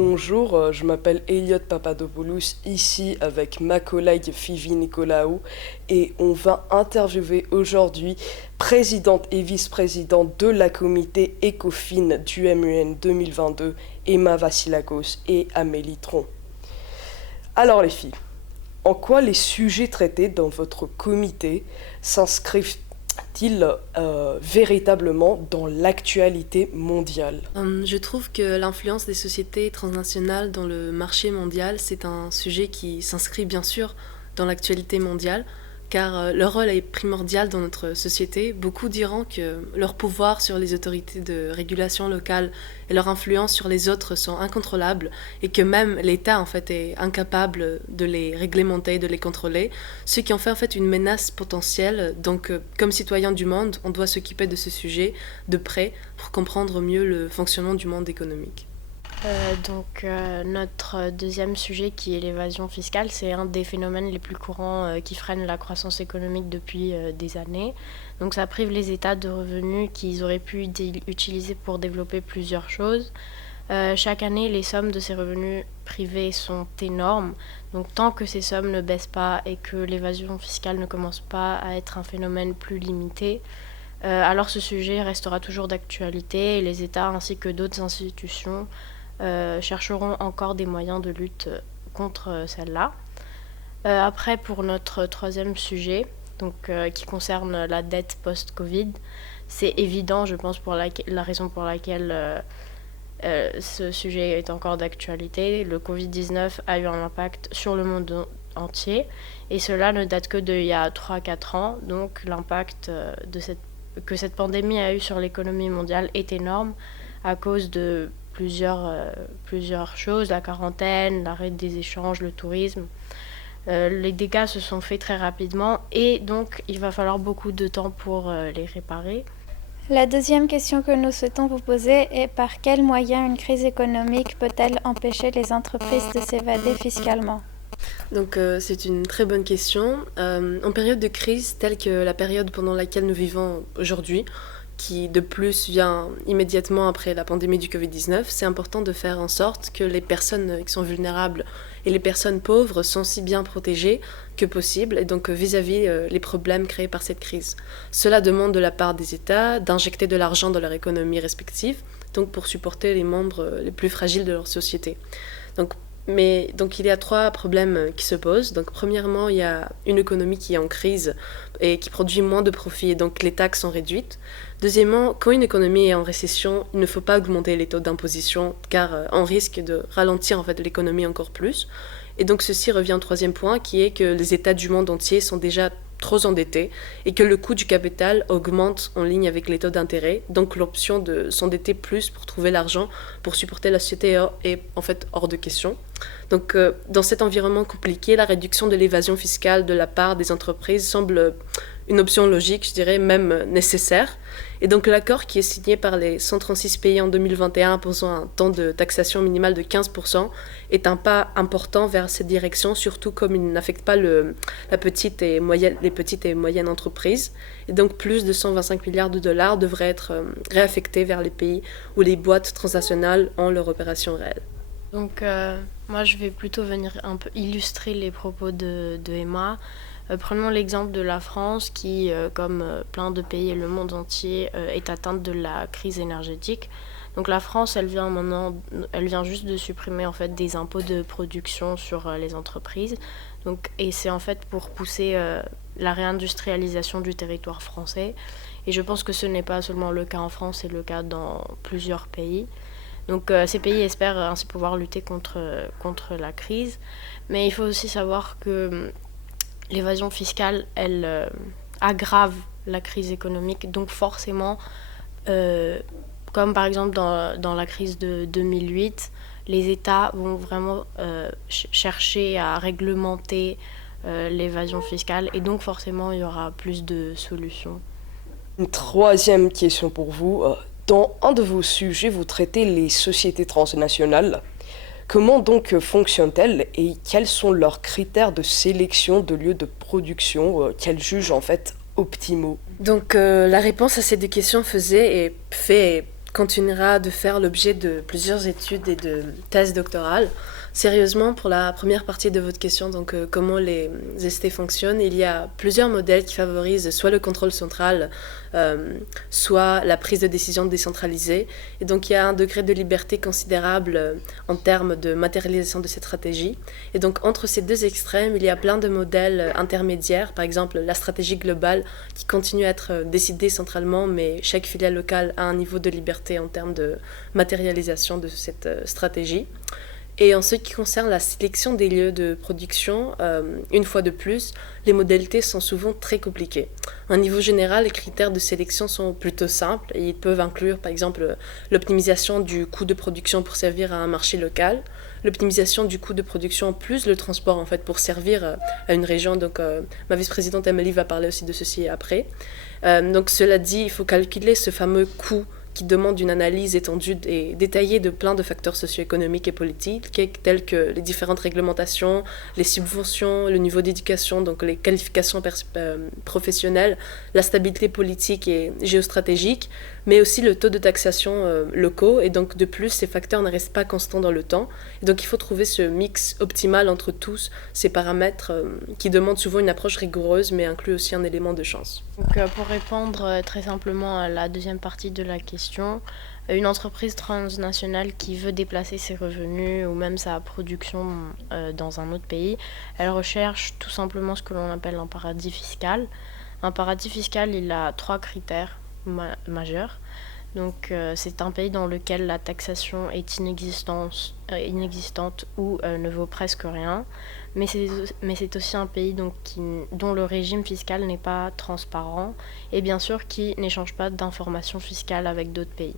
Bonjour, je m'appelle Elliot Papadopoulos, ici avec ma collègue Fivi Nicolaou, et on va interviewer aujourd'hui présidente et vice-présidente de la comité ECOFIN du MUN 2022, Emma Vassilakos et Amélie Tron. Alors les filles, en quoi les sujets traités dans votre comité s'inscrivent-ils véritablement dans l'actualité mondiale? Je trouve que l'influence des sociétés transnationales dans le marché mondial, c'est un sujet qui s'inscrit bien sûr dans l'actualité mondiale, car leur rôle est primordial dans notre société. Beaucoup diront que leur pouvoir sur les autorités de régulation locale et leur influence sur les autres sont incontrôlables et que même l'État en fait est incapable de les réglementer, de les contrôler, ce qui en fait une menace potentielle. Donc comme citoyens du monde, on doit s'occuper de ce sujet de près pour comprendre mieux le fonctionnement du monde économique. Notre deuxième sujet qui est l'évasion fiscale, c'est un des phénomènes les plus courants qui freinent la croissance économique depuis des années. Donc ça prive les États de revenus qu'ils auraient pu utiliser pour développer plusieurs choses. Chaque année, les sommes de ces revenus privés sont énormes. Donc tant que ces sommes ne baissent pas et que l'évasion fiscale ne commence pas à être un phénomène plus limité, alors ce sujet restera toujours d'actualité et les États ainsi que d'autres institutions chercheront encore des moyens de lutte contre celle-là. Après, pour notre troisième sujet, qui concerne la dette post-Covid, c'est évident, je pense, pour la raison pour laquelle ce sujet est encore d'actualité. Le Covid-19 a eu un impact sur le monde entier et cela ne date que d'il y a 3-4 ans. Donc l'impact que cette pandémie a eu sur l'économie mondiale est énorme à cause de plusieurs choses, la quarantaine, l'arrêt des échanges, le tourisme. Les dégâts se sont faits très rapidement et donc il va falloir beaucoup de temps pour les réparer. La deuxième question que nous souhaitons vous poser est par quels moyens une crise économique peut-elle empêcher les entreprises de s'évader fiscalement ? Donc c'est une très bonne question. En période de crise telle que la période pendant laquelle nous vivons aujourd'hui, qui de plus vient immédiatement après la pandémie du Covid-19, c'est important de faire en sorte que les personnes qui sont vulnérables et les personnes pauvres sont si bien protégées que possible, et donc vis-à-vis les problèmes créés par cette crise. Cela demande de la part des États d'injecter de l'argent dans leur économie respective, donc pour supporter les membres les plus fragiles de leur société. Donc il y a 3 problèmes qui se posent. Donc premièrement, il y a une économie qui est en crise et qui produit moins de profits et donc les taxes sont réduites. Deuxièmement, quand une économie est en récession, il ne faut pas augmenter les taux d'imposition car on risque de ralentir en fait l'économie encore plus. Et donc ceci revient au troisième point qui est que les États du monde entier sont déjà trop endettés et que le coût du capital augmente en ligne avec les taux d'intérêt. Donc l'option de s'endetter plus pour trouver l'argent pour supporter la société est en fait hors de question. Donc dans cet environnement compliqué, la réduction de l'évasion fiscale de la part des entreprises semble une option logique, je dirais même nécessaire. Et donc l'accord qui est signé par les 136 pays en 2021 imposant un taux de taxation minimale de 15% est un pas important vers cette direction, surtout comme il n'affecte pas les petites et moyennes entreprises. Et donc plus de 125 milliards de dollars devraient être réaffectés vers les pays où les boîtes transnationales ont leur opération réelle. Donc moi je vais plutôt venir un peu illustrer les propos de Emma. Prenons l'exemple de la France qui, comme plein de pays et le monde entier, est atteinte de la crise énergétique. Donc la France, elle vient juste de supprimer en fait des impôts de production sur les entreprises. Et c'est en fait pour pousser la réindustrialisation du territoire français. Et je pense que ce n'est pas seulement le cas en France, c'est le cas dans plusieurs pays. Donc ces pays espèrent ainsi pouvoir lutter contre la crise. Mais il faut aussi savoir que l'évasion fiscale, elle aggrave la crise économique. Donc forcément, comme par exemple dans la crise de 2008, les États vont vraiment chercher à réglementer l'évasion fiscale. Et donc forcément, il y aura plus de solutions. Une troisième question pour vous. Dans un de vos sujets, vous traitez les sociétés transnationales. Comment donc fonctionnent-elles et quels sont leurs critères de sélection de lieux de production qu'elles jugent en fait optimaux? Donc la réponse à ces 2 questions fait continuera de faire l'objet de plusieurs études et de thèses doctorales. Sérieusement, pour la première partie de votre question, donc comment les ST fonctionnent, il y a plusieurs modèles qui favorisent soit le contrôle central, soit la prise de décision décentralisée. Et donc il y a un degré de liberté considérable en termes de matérialisation de cette stratégie. Et donc entre ces deux extrêmes, il y a plein de modèles intermédiaires, par exemple la stratégie globale qui continue à être décidée centralement, mais chaque filiale locale a un niveau de liberté en termes de matérialisation de cette stratégie. Et en ce qui concerne la sélection des lieux de production, une fois de plus, les modalités sont souvent très compliquées. À un niveau général, les critères de sélection sont plutôt simples et ils peuvent inclure par exemple l'optimisation du coût de production pour servir à un marché local, l'optimisation du coût de production plus le transport en fait pour servir à une région. Donc ma vice-présidente Amélie va parler aussi de ceci après. Donc cela dit, il faut calculer ce fameux coût qui demande une analyse étendue et détaillée de plein de facteurs socio-économiques et politiques, tels que les différentes réglementations, les subventions, le niveau d'éducation, donc les qualifications professionnelles, la stabilité politique et géostratégique, mais aussi le taux de taxation locaux. Et donc de plus, ces facteurs ne restent pas constants dans le temps. Et donc il faut trouver ce mix optimal entre tous ces paramètres qui demandent souvent une approche rigoureuse, mais incluent aussi un élément de chance. Donc, pour répondre très simplement à la deuxième partie de la question, une entreprise transnationale qui veut déplacer ses revenus ou même sa production dans un autre pays, elle recherche tout simplement ce que l'on appelle un paradis fiscal. Un paradis fiscal, il a 3 critères majeurs. Donc, c'est un pays dans lequel la taxation est inexistante ou ne vaut presque rien. Mais c'est aussi un pays donc, dont le régime fiscal n'est pas transparent et bien sûr qui n'échange pas d'informations fiscales avec d'autres pays.